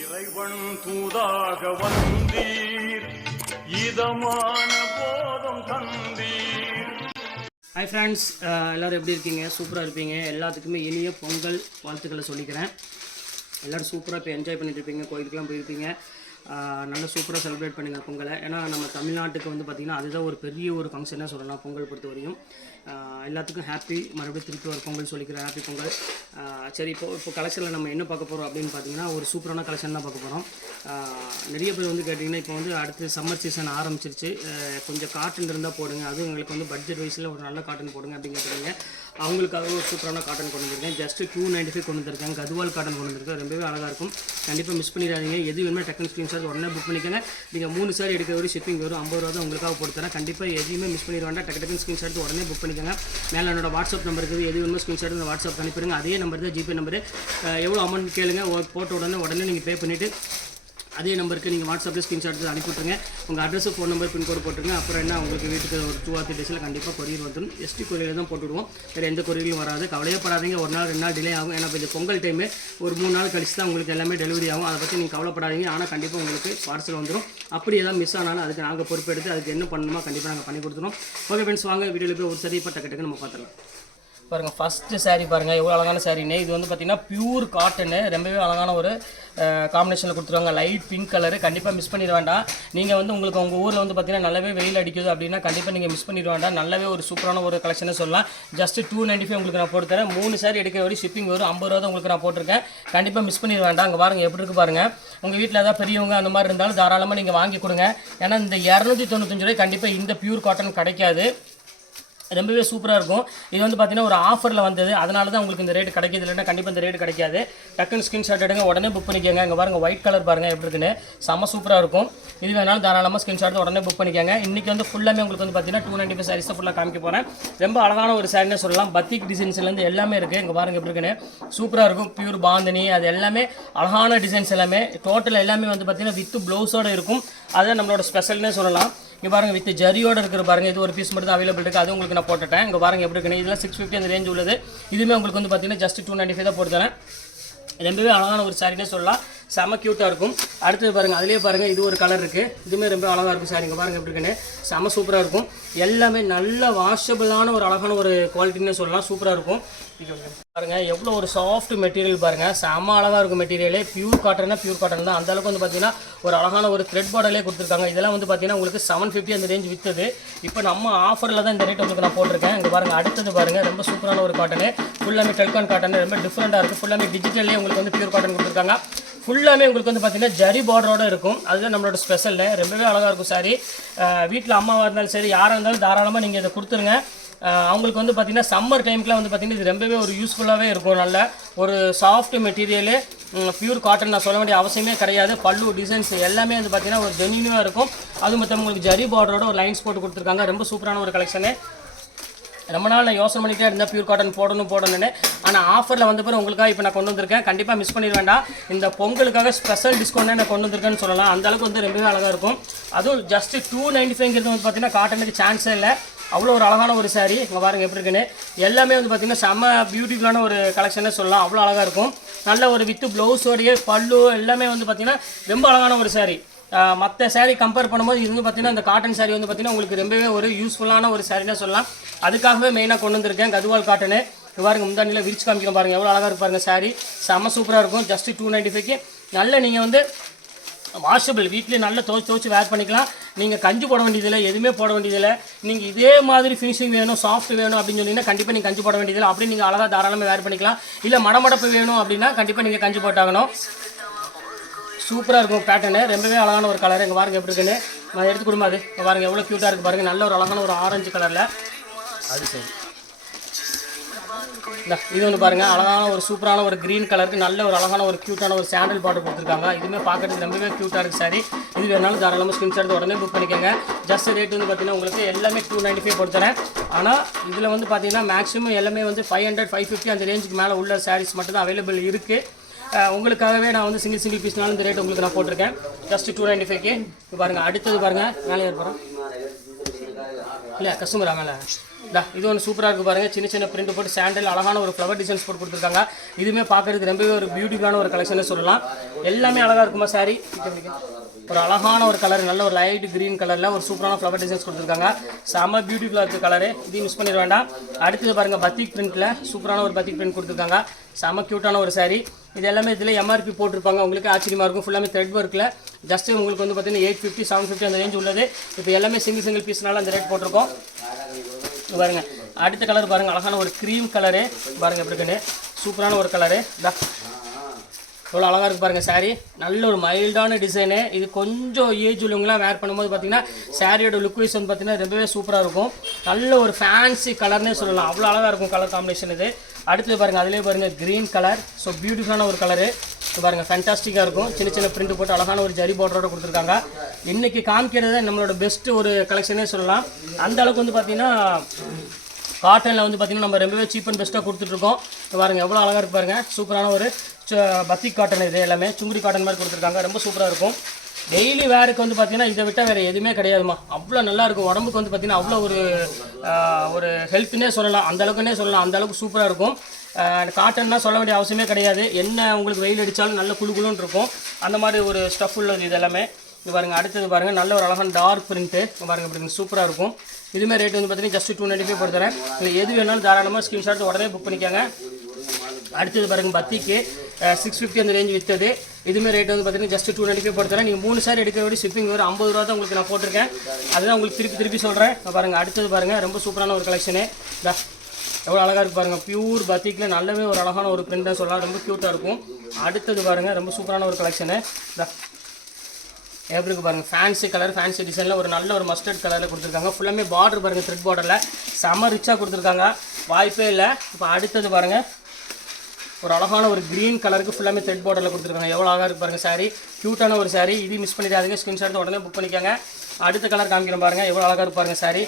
இறைவன் தூதாக வந்தீர் இதமான போதம் தந்தீர். ஹாய் ஃப்ரெண்ட்ஸ், எல்லோரும் எப்படி இருக்கீங்க? சூப்பராக இருப்பீங்க. எல்லாத்துக்குமே இனிய பொங்கல் வாழ்த்துக்களை சொல்லிக்கிறேன். எல்லோரும் சூப்பராக இப்போ என்ஜாய் பண்ணிட்டு இருப்பீங்க. கோயிலுக்கெலாம் போயிருப்பீங்க. நல்லா சூப்பராக செலிப்ரேட் பண்ணுங்கள் பொங்கலை. ஏன்னா நம்ம தமிழ்நாட்டுக்கு வந்து பார்த்திங்கன்னா அதுதான் ஒரு பெரிய ஒரு ஃபங்க்ஷனாக சொல்லலாம் பொங்கல் பொறுத்த வரையும். எல்லாத்துக்கும் ஹாப்பி. மறுபடியும் திருப்பி ஒரு பொங்கல் சொல்லிக்கிறேன். ஹாப்பி பொங்கல். சரி, இப்போ கலெக்ஷனில் நம்ம என்ன பார்க்க போகிறோம் அப்படின்னு பார்த்தீங்கன்னா ஒரு சூப்பரான கலெக்ஷன் தான் பார்க்க போகிறோம். நிறைய பேர் வந்து கேட்டிங்கன்னா இப்போ வந்து அடுத்து சம்மர் சீசன் ஆரம்பிச்சிருச்சு, கொஞ்சம் காட்டன் இருந்தால் போடுங்க, அதுவும் எங்களுக்கு வந்து பட்ஜெட் வைஸில் ஒரு நல்ல காட்டன் போடுங்க அப்படின்னு கேட்டிருக்கீங்க. அவங்களுக்காக ஒரு சூப்பரான காட்டன் கொண்டு வந்திருக்கேன். ஜஸ்ட்டு 295 கொண்டு வந்திருக்கேன். கதுவால் காட்டன் கொண்டு வந்திருக்கேன். ரொம்பவே அழகாக இருக்கும். கண்டிப்பாக மிஸ் பண்ணிடாதீங்க. எது வேணுமே டக்குனு ஸ்க்ரீன்ஷாட் உடனே புக் பண்ணிக்கோங்க. நீங்கள் 3 சாரி எடுக்க வரை ஷிப்பிங் வரும். 50 ரூபா தான் உங்களுக்காக போட்டு தரேன். கண்டிப்பாக எதையுமே மிஸ் பண்ணிட வேண்டாம். டக்குனு ஸ்க்ரீன்ஷாட் உடனே புக் பண்ணிக்கோங்க. மேலே என்னோட வாட்ஸ்அப் நம்பர் இருக்குது. எது வேணுமோ ஸ்க்ரீன்ஷாட் இந்த வாட்ஸ்அப் அனுப்பிடுங்க. அதே நம்பர் தான் ஜிபே நம்பரு. எவ்வளோ அமௌண்ட் கேளுங்க, போட்ட உடனே நீங்கள் பே பண்ணிவிட்டு அதே நம்பருக்கு நீங்கள் வாட்ஸ்அப்பில் ஸ்க்ரீன்ஷாட் அனுப்பிவிட்ருங்க. உங்கள் அட்ரஸ், ஃபோன் நம்பர், பின்கோடு போட்டுருங்க. அப்புறம் என்ன, உங்களுக்கு வீட்டுக்கு ஒரு 2 or 3 டேஸில் கண்டிப்பாக கொரியர் வந்துடும். எஸ்டி கொரியர் தான் போட்டுவிடுவோம். வேறு எந்த கொரியரும் வராது. கவலையப்படாதீங்க. 1 நாள் 2 நாள் டிலே ஆகும். ஏன்னா இப்போ இந்த பொங்கல் டைமு ஒரு 3 நாள் கழிச்சு தான் உங்களுக்கு எல்லாமே டெலிவரி ஆகும். அதை பற்றி நீங்கள் கவலைப்படாதீங்க. ஆனால் கண்டிப்பாக உங்களுக்கு பார்சல் வந்துடும். அப்படி எதாவது மிஸ் ஆனாலும் அதுக்கு நாங்கள் பொறுப்பெடுத்து அதுக்கு என்ன பண்ணணுமோ கண்டிப்பாக நாங்கள் பண்ணி கொடுத்துருவோம். ஓகே ஃப்ரெண்ட்ஸ், வாங்க வீடியோவில் போய் ஒரு சரி இப்போ டக்கு நம்ம பார்த்துக்கலாம். பாருங்கள், ஃபஸ்ட்டு சாரீ பாருங்கள், எவ்வளோ அழகான சாரீனே. இது வந்து பார்த்திங்கன்னா பியூர் காட்டனு. ரொம்பவே அழகான ஒரு காம்பினேஷனில் கொடுத்துருவாங்க. Light pink colour. கண்டிப்பாக மிஸ் பண்ணிட வேண்டாம். நீங்கள் வந்து உங்களுக்கு உங்கள் ஊரில் வந்து பார்த்திங்கன்னா நல்லாவே வெயில் அடிக்குது அப்படின்னா கண்டிப்பாக நீங்கள் மிஸ் பண்ணிட வேண்டாம். நல்லாவே ஒரு சூப்பரான ஒரு கலெக்ஷனை சொல்லலாம். ஜஸ்ட்டு 295 உங்களுக்கு நான் போட்டு தரேன். 3 சாரி எடுக்கிற வரை ஷிப்பிங் வரும். 50 ரூபா தான் உங்களுக்கு நான் போட்டிருக்கேன். கண்டிப்பாக மிஸ் பண்ணிட வேண்டாம். அங்கே பாருங்கள் எப்படி இருக்குது பாருங்கள். உங்கள் வீட்டில் ஏதாவது பெரியவங்க அந்த மாதிரி இருந்தாலும் தாராளமாக நீங்கள் வாங்கி கொடுங்க. ஏன்னா இந்த 295 ரூபாய் கண்டிப்பாக இந்த பியூர் காட்டன் கிடைக்காது. ரொம்பவே சூப்பராக இருக்கும். இது வந்து பார்த்திங்கன்னா ஒரு ஆஃபரில் வந்தது, அதனால தான் உங்களுக்கு இந்த ரேட் கிடைக்கிது. இல்லைன்னா கண்டிப்பாக இந்த ரேட் கிடைக்காது. டக்குன்னு ஸ்க்ரீன்ஷாட் எடுங்க, உடனே புக் பண்ணிக்கோங்க. இங்கே பாருங்கள், ஒயிட் கலர் பாருங்கள் எப்படி இருக்குன்னு. செம்ம சூப்பராக இருக்கும். இது வேணாலும் தாராளமாக ஸ்க்ரீன்ஷாட் உடனே புக் பண்ணிக்கோங்க. இன்றைக்கி வந்து ஃபுல்லாமே உங்களுக்கு வந்து பார்த்திங்கன்னா 295 சாரீஸை ஃபுல்லாக காமிக்க போகிறேன். ரொம்ப அழகான ஒரு சாரின்னு சொல்லலாம். பத்திக் டிசைன்ஸ்லேருந்து எல்லாமே இருக்குது. இங்கே பாருங்கள் எப்படி இருக்குன்னு. சூப்பராக இருக்கும். பியூர் பாந்தினி அது எல்லாமே அழகான டிசைன்ஸ் எல்லாமே. டோட்டல் எல்லாமே வந்து பார்த்திங்கன்னா வித் ப்ளவுஸோடு இருக்கும். அதை நம்மளோட ஸ்பெஷல்னே சொல்லலாம். இங்கே பாருங்கள், வித் ஜரியோடு இருக்கிற பாருங்கள். இது ஒரு பீஸ் மட்டும் தான் அவைலபிள் இருக்குது. அது உங்களுக்கு நான் போட்டுட்டேன். இங்கே பாருங்கள் எப்படி இருக்குன்னு. இதெல்லாம் 650 அந்த ரேஞ்ச் உள்ளது. இதுவுமே உங்களுக்கு வந்து பார்த்தீங்கன்னா ஜஸ்ட் 295 தான் போட்டு தரேன். ரொம்பவே அழகான ஒரு சாரினே சொல்லலாம். செம்ம க்யூட்டாக இருக்கும். அடுத்தது பாருங்கள், அதிலே பாருங்கள், இது ஒரு கலர் இருக்குது. இதுவுமே ரொம்ப அழகாக இருக்கும் சாரி. இங்கே பாருங்கள் எப்படி இருக்குன்னு. செம்ம சூப்பராக இருக்கும். எல்லாமே நல்ல வாஷபிளான ஒரு அழகான ஒரு குவாலிட்டின்னு சொல்லலாம். சூப்பராக இருக்கும். பாருங்கள் எவ்வளோ ஒரு சாஃப்ட் மெட்டீரியல் பாருங்கள். செம்ம அழகாக இருக்கும் மெட்டீரியலே. பியூர் காட்டன்னா பியூர் காட்டன் தான். அந்தளவுக்கு வந்து பார்த்தீங்கன்னா ஒரு அழகான ஒரு த்ரெட் பார்டர்லேயே கொடுத்துருக்காங்க. இதெல்லாம் வந்து பார்த்தீங்கன்னா உங்களுக்கு 750 அந்த ரேஞ்ச் விற்றது. இப்போ நம்ம ஆஃபரில் தான் இந்த ரேட் உங்களுக்கு நான் போட்டிருக்கேன். இங்கே பாருங்கள், அடுத்தது பாருங்கள், ரொம்ப சூப்பரான ஒரு காட்டனு. ஃபுல்லாமே டெல்கான் காட்டன். ரொம்ப டிஃப்ரெண்ட்டாக இருக்குது. ஃபுல்லாமே டிஜிட்டல்லே உங்களுக்கு வந்து பியூர் காட்டன் கொடுத்துருக்காங்க. ஃபுல்லாமே உங்களுக்கு வந்து பார்த்திங்கன்னா ஜரி பார்டரோடு இருக்கும். அதுதான் நம்மளோட ஸ்பெஷல். ரொம்பவே அழகாக இருக்கும் சாரி. வீட்டில் அம்மாவாக இருந்தாலும் சரி, யாராக இருந்தாலும் தாராளமாக நீங்கள் இதை கொடுத்துருங்க. அவங்களுக்கு வந்து பார்த்திங்கன்னா சம்மர் டைமுக்குலாம் வந்து பார்த்திங்கன்னா இது ரொம்பவே ஒரு யூஸ்ஃபுல்லாகவே இருக்கும். நல்ல ஒரு சாஃப்ட் மெட்டீரியலு. பியூர் காட்டன் நான் சொல்ல வேண்டிய அவசியமே கிடையாது. பல்லு டிசைன்ஸ் எல்லாமே வந்து பார்த்திங்கன்னா ஒரு ஜென்யூனாக இருக்கும். அது மட்டும் உங்களுக்கு ஜரி பார்டரோட ஒரு லைன்ஸ் போட்டு கொடுத்துருக்காங்க. ரொம்ப சூப்பரான ஒரு கலெக்ஷனு. ரொம்ப நாள் நான் யோசனை பண்ணிகிட்டே இருந்தேன் பியூர் காட்டன் போடணும்னு. ஆனால் ஆஃபரில் வந்த பிறகு உங்களுக்காக இப்போ நான் கொண்டு வந்திருக்கேன். கண்டிப்பாக மிஸ் பண்ணிட வேண்டாம். இந்த பொங்கலுக்காக ஸ்பெஷல் டிஸ்கவுண்ட்டே நான் கொண்டு வந்திருக்கேன்னு சொல்லலாம். அந்தளவுக்கு வந்து ரொம்பவே அழகாக இருக்கும். அதுவும் ஜஸ்ட் 295 வந்து பார்த்திங்கன்னா காட்டனுக்கு சான்ஸே இல்லை. அவ்வளோ ஒரு அழகான ஒரு சாரீ. இங்கே பாருங்கள் எப்படி இருக்குன்னு. எல்லாமே வந்து பார்த்திங்கன்னா செம்ம பியூட்டிஃபுல்லான ஒரு கலெக்ஷனே சொல்லலாம். அவ்வளோ அழகாக இருக்கும். நல்ல ஒரு வித்து ப்ளவுஸோடைய பல்லு எல்லாமே வந்து பார்த்திங்கன்னா ரொம்ப அழகான ஒரு சாரீ. மற்ற சாரீ கம்பேர் பண்ணும்போது இது வந்து பார்த்திங்கன்னா இந்த காட்டன் சாரீ வந்து பார்த்திங்கன்னா உங்களுக்கு ரொம்பவே ஒரு யூஸ்ஃபுல்லான ஒரு சாரீனே சொல்லலாம். அதுக்காகவே மெயினாக கொண்டு வந்திருக்கேன் கதுவால் காட்டனு. பாருங்கள், முந்தானியில் விரிச்சு காமிக்கிறோம் பாருங்கள், எவ்வளோ அழகாக இருக்கு பாருங்கள் சாரீ. செம்ம சூப்பராக இருக்கும். ஜஸ்ட் 295க்கு நல்ல நீங்கள் வந்து வாஷபிள் வீட்டிலே நல்லா துவச்சி வேர் பண்ணிக்கலாம். நீங்கள் கஞ்சி போட வேண்டியதில்லை, எதுவுமே போட வேண்டியதில்லை. நீங்கள் இதே மாதிரி ஃபினிஷிங் வேணும், சாஃப்ட் வேணும் அப்படின்னு சொன்னீங்கன்னா கண்டிப்பாக நீங்கள் கஞ்சி போட வேண்டியதில்லை. அப்படி நீங்கள் அழகாக தாராளமாக வேர் பண்ணிக்கலாம். இல்லை மடமடப்பு வேணும் அப்படின்னா கண்டிப்பாக நீங்கள் கஞ்சி போட்டாகணும். சூப்பராக இருக்கும் பேட்டர்னு. ரொம்பவே அழகான ஒரு கலர். இங்கே பாருங்கள் எப்படி இருக்குன்னு. நான் எடுத்து கொடுமா. அது இங்கே பாருங்கள் எவ்வளோ க்யூட்டாக இருக்குது பாருங்கள். நல்ல ஒரு அழகான ஒரு ஆரஞ்சு கலரில். அது சரி, இது ஒன்று பாருங்கள், அழகான ஒரு சூப்பரான ஒரு க்ரீன் கலருக்கு நல்ல ஒரு அழகான ஒரு க்யூட்டான ஒரு சாண்டல் பார்டர் கொடுத்துருக்காங்க. இதுவுமே பார்க்கறதுக்கு ரொம்பவே க்யூட்டாக இருக்குது சாரி. இது வேணாலும் தாராளமாக ஸ்க்ரீன்ஷாட் உடனே புக் பண்ணிக்கோங்க. ஜஸ்ட் ரேட் வந்து பார்த்திங்கன்னா உங்களுக்கு எல்லாமே 295 கொடுத்துறேன். ஆனால் இதில் வந்து பார்த்திங்கன்னா மேக்ஸிமம் எல்லாமே வந்து 500 550 அந்த ரேஞ்சுக்கு மேலே உள்ள சாரீஸ் மட்டும் தான் அவைலபிள் இருக்குது. உங்களுக்காகவே நான் வந்து சிங்கிள் பீஸ்னாலும் இந்த ரேட் உங்களுக்கு நான் போட்டிருக்கேன். ஜஸ்ட் 295க்கு. பாருங்கள், அடுத்தது பாருங்கள், மேலே ஏற்படும் இல்லை கஸ்டமரா மேலே இது ஒன்று சூப்பராக இருக்குது பாருங்கள். சின்ன சின்ன பிரிண்ட் போட்டு சாண்டல் அழகான ஒரு ஃப்ளவர் டிசைன்ஸ் போட்டு கொடுத்துருக்காங்க. இதுவுமே பார்க்குறதுக்கு ரொம்பவே ஒரு பியூட்டிஃபுல்லான ஒரு கலெக்ஷனே சொல்லலாம். எல்லாமே அழகாக இருக்குமா சாரி. ஒரு அழகான ஒரு கலர், நல்ல ஒரு லைட் க்ரீன் கலரில் ஒரு சூப்பரான ஃப்ளவர் டிசைன்ஸ் கொடுத்துருக்காங்க. செம்ம பியூட்டிஃபுல்லாக இருக்குது கலரு. இதையும் மிஸ் பண்ணிட வேண்டாம். அடுத்தது பாருங்கள் பத்திக் பிரிண்ட்டில் சூப்பரான ஒரு பத்திக் பிரிண்ட் கொடுத்துருக்காங்க. செம்ம க்யூட்டான ஒரு சாரி. இது எல்லாமே இதில் எம்ஆர்பி போட்டிருப்பாங்க. உங்களுக்கு ஆச்சரியமாக இருக்கும். ஃபுல்லாமே த்ரெட் ஒர்க்கில் ஜஸ்ட்டு உங்களுக்கு வந்து பார்த்தீங்கன்னா 850 750 அந்த ரேஞ்ச் உள்ளது. இப்போ எல்லாமே சிங்கிள் பீஸ்னால அந்த ரேட் போட்டிருக்கோம். பாருங்கள் அடுத்த கலர் பாருங்கள், அழகான ஒரு க்ரீம் கலரு பாருங்கள் எப்படி இருக்குன்னு. சூப்பரான ஒரு கலரு எவ்வளோ அழகாக இருக்குது பாருங்கள் சாரீ. நல்ல ஒரு மைல்டான டிசைனு. இது கொஞ்சம் ஏஜ் உள்ளவங்களாம் வேர் பண்ணும்போது பார்த்தீங்கன்னா சாரியோட லுக் வைஸ் வந்து பார்த்தீங்கன்னா ரொம்பவே சூப்பராக இருக்கும். நல்ல ஒரு ஃபேன்சி கலர்னே சொல்லலாம். அவ்வளோ அழகாக இருக்கும் கலர் காம்பினேஷன் இது. அடுத்தது பாருங்கள் அதிலே பாருங்கள் க்ரீன் கலர். ஸோ பியூட்டிஃபுல்லான ஒரு கலரு. இது பாருங்கள் ஃபேண்டாஸ்டிக்காக இருக்கும். சின்ன சின்ன பிரிண்ட் போட்டு அழகான ஒரு ஜரி பார்டரோட கொடுத்துருக்காங்க. இன்றைக்கி காமிக்கிறது நம்மளோட பெஸ்ட்டு ஒரு கலெக்ஷனே சொல்லலாம். அந்த அளவுக்கு வந்து பார்த்திங்கன்னா காட்டனில் வந்து பார்த்திங்கன்னா நம்ம ரொம்பவே சீப் அண்ட் பெஸ்ட்டாக கொடுத்துட்ருக்கோம். பாருங்கள் எவ்வளோ அழகாக இருக்குது பாருங்கள். சூப்பரான ஒரு பத்திக் காட்டன். இது எல்லாமே சுங்குடி காட்டன் மாதிரி கொடுத்துருக்காங்க. ரொம்ப சூப்பராக இருக்கும். டெய்லி வேருக்கு வந்து பார்த்திங்கன்னா இதை விட்டால் வேறு எதுவுமே கிடையாதுமா. அவ்வளோ நல்லாயிருக்கும். உடம்புக்கு வந்து பார்த்திங்கன்னா அவ்வளோ ஒரு ஹெல்த்துன்னே சொல்லலாம். அந்தளவுக்குன்னே சொல்லலாம். அந்தளவுக்கு சூப்பராக இருக்கும். காட்டன்னா சொல்ல வேண்டிய அவசியமே கிடையாது. என்ன உங்களுக்கு வெயில் அடித்தாலும் நல்ல குழுன்னு இருக்கும். அந்த மாதிரி ஒரு ஸ்டஃப் உள்ளது இது எல்லாமே. இது பாருங்கள் அடுத்தது பாருங்கள் நல்ல ஒரு அழகான டார்க் பிரிண்ட்டு பாருங்கள் இப்படி சூப்பராக இருக்கும். இதுவுமே ரேட் வந்து பார்த்தீங்கன்னா ஜஸ்ட் 295 போடுறேன். இல்லை எது வேணாலும் தாராளமாக ஸ்க்ரீன்ஷாட் உடனே புக் பண்ணிக்காங்க. அடுத்தது பாருங்கள் பத்திக்கு 650 அந்த ரேஞ்ச் விற்றது. இதுவுமே ரேட் வந்து பார்த்தீங்கன்னா ஜஸ்ட் 295 போடுறேன். நீங்கள் 3 சாரி எடுக்க வேண்டிய ஷிப்பிங் ஒரு 50 ரூபா தான் உங்களுக்கு நான் போட்டிருக்கேன். அதுதான் உங்களுக்கு திருப்பி சொல்கிறேன். பாருங்கள் அடுத்தது பாருங்கள் ரொம்ப சூப்பரான ஒரு கலெக்ஷனு. எவ்வளோ அழகாக இருக்குது பாருங்கள். பியூர் பத்திக்கில் நல்லவே ஒரு அழகான ஒரு பிரிண்ட்னு சொல்லலாம். ரொம்ப க்யூட்டாக இருக்கும். அடுத்தது பாருங்கள் ரொம்ப சூப்பரான ஒரு கலெக்ஷனு. எப்படி இருக்குது பாருங்கள். ஃபேன்சி கலர் ஃபேன்சி டிசைனில் ஒரு நல்ல ஒரு மஸ்டர்ட் கலரில் கொடுத்துருக்காங்க. ஃபுல்லாமே பார்டர் பாருங்கள் த்ரெட் பார்டரில் செம்ம ரிச்சாக கொடுத்துருக்காங்க. வாய்ப்பே இல்லை. இப்போ அடுத்தது பாருங்கள் ஒரு அழகான ஒரு க்ரீன் கலருக்கு ஃபுல்லாமே த்ரெட் பார்டரில் கொடுத்துருக்காங்க. எவ்வளோ அழகாக இருக்குது பாருங்கள் சாரி. க்யூட்டான ஒரு சாரி. இது மிஸ் பண்ணிடாதீங்க. ஸ்க்ரீன்ஷாட் உடனே புக் பண்ணிக்கோங்க. அடுத்த கலர் காமிக்கிறேன் பாருங்கள். எவ்வளோ அழகாக இருக்குது பாருங்கள் சாரி.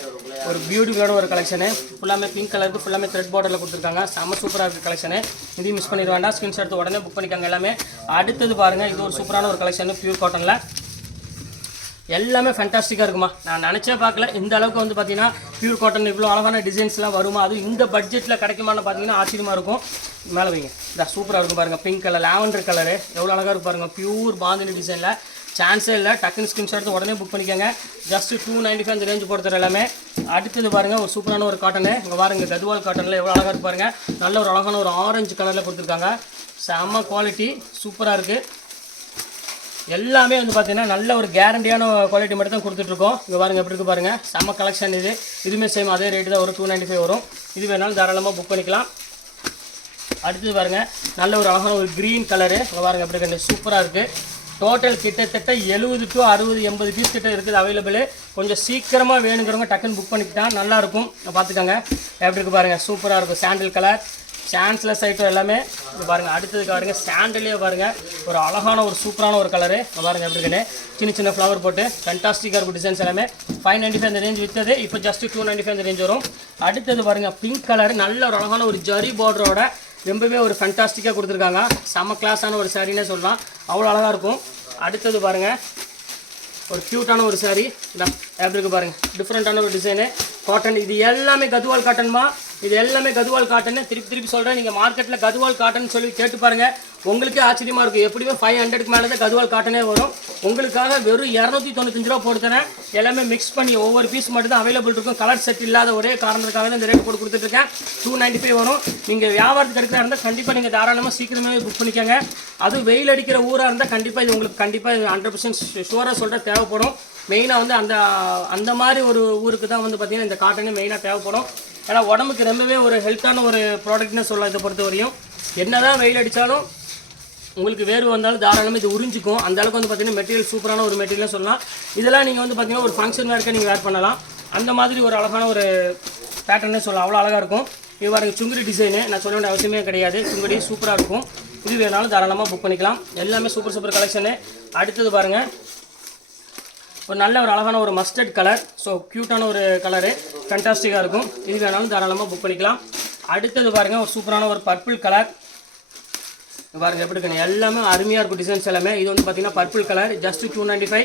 ஒரு பியூட்டிஃபுல்லான ஒரு கலெக்ஷனு. ஃபுல்லாமே பிங்க் கலருக்கு ஃபுல்லாமே த்ரெட் பார்டரில் கொடுத்துருக்காங்க. செம்ம சூப்பராக இருக்குது கலெக்ஷனு. இதையும் மிஸ் பண்ணிட வேண்டாம். ஸ்க்ரீன்ஷாட் உடனே புக் பண்ணிக்கோங்க எல்லாமே. அடுத்தது பாருங்கள் இது ஒரு சூப்பரான ஒரு கலெக்ஷனு. பியூர் காட்டனில் எல்லாமே ஃபேண்டாஸ்டிக்காக இருக்குமா. நான் நினச்சே பார்க்கல இந்த அளவுக்கு வந்து பார்த்தீங்கன்னா பியூர் காட்டன் இவ்வளோ அழகான டிசைன்ஸ்லாம் வருமா. அது இந்த பட்ஜெட்டில் கிடைக்குமான்னு பார்த்தீங்கன்னா ஆச்சரியமாக இருக்கும். மேலே வைங்க. சூப்பராக இருக்கும் பாருங்கள். பிங்க் கலர் லாவெண்டர் கலரு எவ்வளோ அழகாக இருக்கும் பாருங்கள். பியூர் பாந்தினி டிசைனில் சான்ஸே இல்லை. டக்குன்னு ஸ்க்ரீன்ஷாட் எடுத்து உடனே புக் பண்ணிக்கோங்க. ஜஸ்ட் 295 அந்த ரேஞ்சு போடுறது எல்லாமே. அடுத்தது பாருங்கள் ஒரு சூப்பரான ஒரு காட்டனு. இங்கே பாருங்கள் கத்வால் காட்டனில் எவ்வளோ அழகாக இருக்கு பாருங்கள். நல்ல ஒரு அழகான ஒரு ஆரஞ்சு கலரில் கொடுத்துருக்காங்க. செம்ம குவாலிட்டி சூப்பராக இருக்குது. எல்லாமே வந்து பார்த்தீங்கன்னா நல்ல ஒரு கேரண்டியான குவாலிட்டி மட்டும் தான் கொடுத்துட்ருக்கோம். இங்கே பாருங்கள் எப்படி இருக்குது பாருங்கள். செம்ம கலெக்ஷன் இது. இதுவுமே சேம் அதே ரேட்டு தான் வரும். 295 வரும். இது வேணாலும் தாராளமாக புக் பண்ணிக்கலாம். அடுத்தது பாருங்கள் நல்ல ஒரு அழகான ஒரு க்ரீன் கலரு. இங்கே பாருங்கள் எப்படி இருக்குது சூப்பராக இருக்குது. டோட்டல் கிட்டத்தட்ட 70 to 60 80 பீஸ் கிட்ட இருக்குது அவைலபிள். கொஞ்சம் சீக்கிரமாக வேணுங்கிறவங்க டக்குன்னு புக் பண்ணிக்கிட்டா நல்லாயிருக்கும். பார்த்துக்கோங்க எப்படி இருக்குது பாருங்கள். சூப்பராக இருக்கும். சாண்டில் கலர் சான்ஸ்லெஸ் ஐட்டம் எல்லாமே. இது பாருங்கள் அடுத்ததுக்கு பாருங்கள் சாண்டல்லே பாருங்கள் ஒரு அழகான ஒரு சூப்பரான ஒரு கலரு. பாருங்கள் எப்படி இருக்குன்னு சின்ன சின்ன ஃப்ளவர் போட்டு ஃபேண்டாஸ்டிக்காக இருக்கும். டிசைன்ஸ் எல்லாமே 595 அந்த ரேஞ்ச் விற்றது. இப்போ ஜஸ்ட் 295 அந்த ரேஞ்ச் வரும். அடுத்தது பாருங்கள் பிங்க் கலர் நல்ல ஒரு அழகான ஒரு ஜரி பார்டரோட ரொம்பவே ஒரு ஃபேண்டாஸ்டிக்காக கொடுத்துருக்காங்க. செம்ம கிளாஸான ஒரு சாரின்னே சொல்லலாம். அவ்வளோ அழகாக இருக்கும். அடுத்தது பாருங்கள் ஒரு க்யூட்டான ஒரு சாரி. எப்படி இருக்குது பாருங்கள். டிஃப்ரெண்ட்டான ஒரு டிசைனு காட்டன். இது எல்லாமே கத்வால் காட்டன்மா. இது எல்லாமே கத்வால் காட்டன். திருப்பி சொல்கிறேன். நீங்கள் மார்க்கெட்டில் கத்வால் காட்டன் சொல்லி கேட்டு பாருங்கள். உங்களுக்கே ஆச்சரியமாக இருக்கும். எப்படியுமே 500க்கு மேலே தான் கத்வால் காட்டனே வரும். உங்களுக்காக வெறும் 295 ரூபா போட்டு தரேன். எல்லாமே மிக்ஸ் பண்ணி ஒவ்வொரு பீஸ் மட்டும் தான் அவைலபிள் இருக்கும். கலர் செட் இல்லாத ஒரே காரணத்துக்காக தான் இந்த ரேட் போட்டு கொடுத்துட்ருக்கேன். 295 வரும். நீங்கள் வியாபாரத்துக்கு எடுக்கிறா இருந்தால் கண்டிப்பாக நீங்கள் தாராளமாக சீக்கிரமே புக் பண்ணிக்கோங்க. அதுவும் வெயில் அடிக்கிற ஊராக இருந்தால் கண்டிப்பாக இது உங்களுக்கு கண்டிப்பாக 100% ஷுவராக சொல்கிற தேவைப்படும். மெயினாக வந்து அந்த மாதிரி ஒரு ஊருக்கு தான் வந்து பார்த்திங்கன்னா இந்த காட்டனே மெயினாக தேவைப்படும். ஏன்னா உடம்புக்கு ரொம்பவே ஒரு ஹெல்த்தான ஒரு ப்ராடக்ட்னு சொல்லலாம். இதை பொறுத்த வரையும் என்ன தான் வெயில் அடித்தாலும் உங்களுக்கு வேர்வை வந்தாலும் தாராளமாக இது உறிஞ்சிக்கும். அந்த அளவுக்கு வந்து பார்த்திங்கன்னா மெட்டீரியல் சூப்பரான ஒரு மெட்டீரியல் சொல்லலாம். இதெல்லாம் நீங்கள் வந்து பார்த்திங்கன்னா ஒரு ஃபங்க்ஷன் வேர்க்க நீங்கள் வேர் பண்ணலாம். அந்த மாதிரி ஒரு அழகான ஒரு பேட்டர்னே சொல்லலாம். அவ்வளோ அழகாக இருக்கும். இது பாருங்கள் சுங்குடி டிசைனு. நான் சொல்ல வேண்டிய அவசியமே கிடையாது. சுங்குடி சூப்பராக இருக்கும். இது வேணாலும் தாராளமாக புக் பண்ணிக்கலாம். எல்லாமே சூப்பர் கலெக்ஷனு. அடுத்தது பாருங்கள் ஒரு நல்ல ஒரு அழகான ஒரு மஸ்டர்ட் கலர். ஸோ க்யூட்டான ஒரு கலரு ஃபேண்டாஸ்டிக்காக இருக்கும். இது வேணாலும் தாராளமாக புக் பண்ணிக்கலாம். அடுத்தது பாருங்கள் ஒரு சூப்பரான ஒரு பர்பிள் கலர். பாருங்க எப்படி இருக்குன்னு எல்லாமே அருமையாக இருக்கும் டிசைன்ஸ் எல்லாமே. இது வந்து பார்த்தீங்கன்னா பர்பிள் கலர் ஜஸ்ட் 295.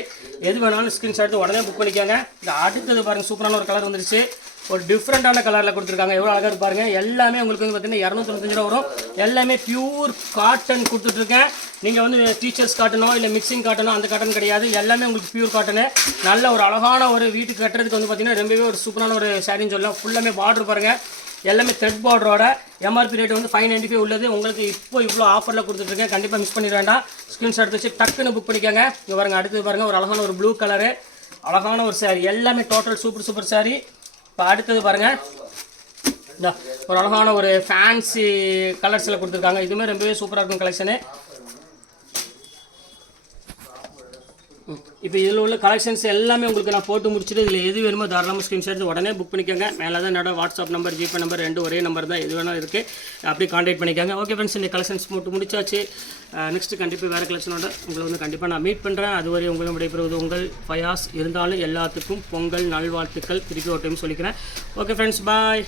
எது வேணாலும் ஸ்க்ரீன்ஷாட் எடுத்து உடனே புக் பண்ணிக்கோங்க. இந்த அடுத்தது பாருங்கள் சூப்பரான ஒரு கலர் வந்துருச்சு. ஒரு டிஃப்ரெண்ட்டான கலரில் கொடுத்துருக்காங்க. எவ்வளோ அழகாக இருப்பாருங்க. எல்லாமே உங்களுக்கு வந்து பார்த்தீங்கன்னா 295 ரூபா வரும். எல்லாமே பியூர் காட்டன் கொடுத்துட்ருக்கேன். நீங்கள் வந்து டீச்சர்ஸ் காட்டனோ இல்லை மிக்சிங் காட்டனோ அந்த காட்டன் கிடையாது. எல்லாமே உங்களுக்கு பியூர் காட்டனு. நல்ல ஒரு அழகான ஒரு வீட்டுக்கு கட்டுறதுக்கு வந்து பார்த்தீங்கன்னா ரொம்பவே ஒரு சூப்பரான ஒரு சாரின்னு சொல்லலாம். ஃபுல்லாமே பார்டர் பாருங்கள். எல்லாமே த்ரெட் பார்டரோட எம்ஆர்பி ரேட் வந்து 595 உள்ளது. உங்களுக்கு இப்போ இவ்வளோ ஆஃபரில் கொடுத்துட்ருக்கேன். கண்டிப்பாக மிஸ் பண்ணிட வேண்டாம். ஸ்க்ரீன்ஷாட் எடுத்து வச்சு டக்குன்னு புக் பண்ணிக்கோங்க. இங்கே பாருங்கள் அடுத்து பாருங்கள் ஒரு அழகான ஒரு ப்ளூ கலரு அழகான ஒரு சாரீ. எல்லாமே டோட்டல் சூப்பர் சாரீ. இப்போ அடுத்தது பாருங்கள் இந்த ஒரு அழகான ஒரு ஃபேன்சி கலர்ஸில் கொடுத்துருக்காங்க. இதுவுமே ரொம்பவே சூப்பராக இருக்கும் கலெக்ஷனு. இப்போ இதில் உள்ள கலெக்ஷன்ஸ் எல்லாமே உங்களுக்கு நான் போட்டு முடிச்சுட்டு இதில் எது வேணுமோ தாராளமாக ஸ்க்ரீன்ஷாட் உடனே புக் பண்ணிக்கோங்க. மேலே தான் என்னோட வாட்ஸ்அப் நம்பர் ஜிபே நம்பர் ரெண்டு ஒரே நம்பர் தான். எது வேணாலும் இருக்குது. அப்படியே கான்டாக்ட் பண்ணிக்கோங்க. ஓகே ஃப்ரெண்ட்ஸ், இந்த கலெக்ஷன்ஸ் போட்டு முடிச்சாச்சு. நெக்ஸ்ட்டு கண்டிப்பாக வேறு கலெக்ஷனோட உங்களை வந்து கண்டிப்பாக நான் மீட் பண்ணுறேன். அதுவரை உங்களும் விடைபெறுவது உங்கள் ஃபயாஸ். இருந்தாலும் எல்லாத்துக்கும் பொங்கல் நல்வாழ்த்துக்கள் திருப்பி ஒரு டைம் சொல்லிக்கிறேன். ஓகே ஃப்ரெண்ட்ஸ், பாய்.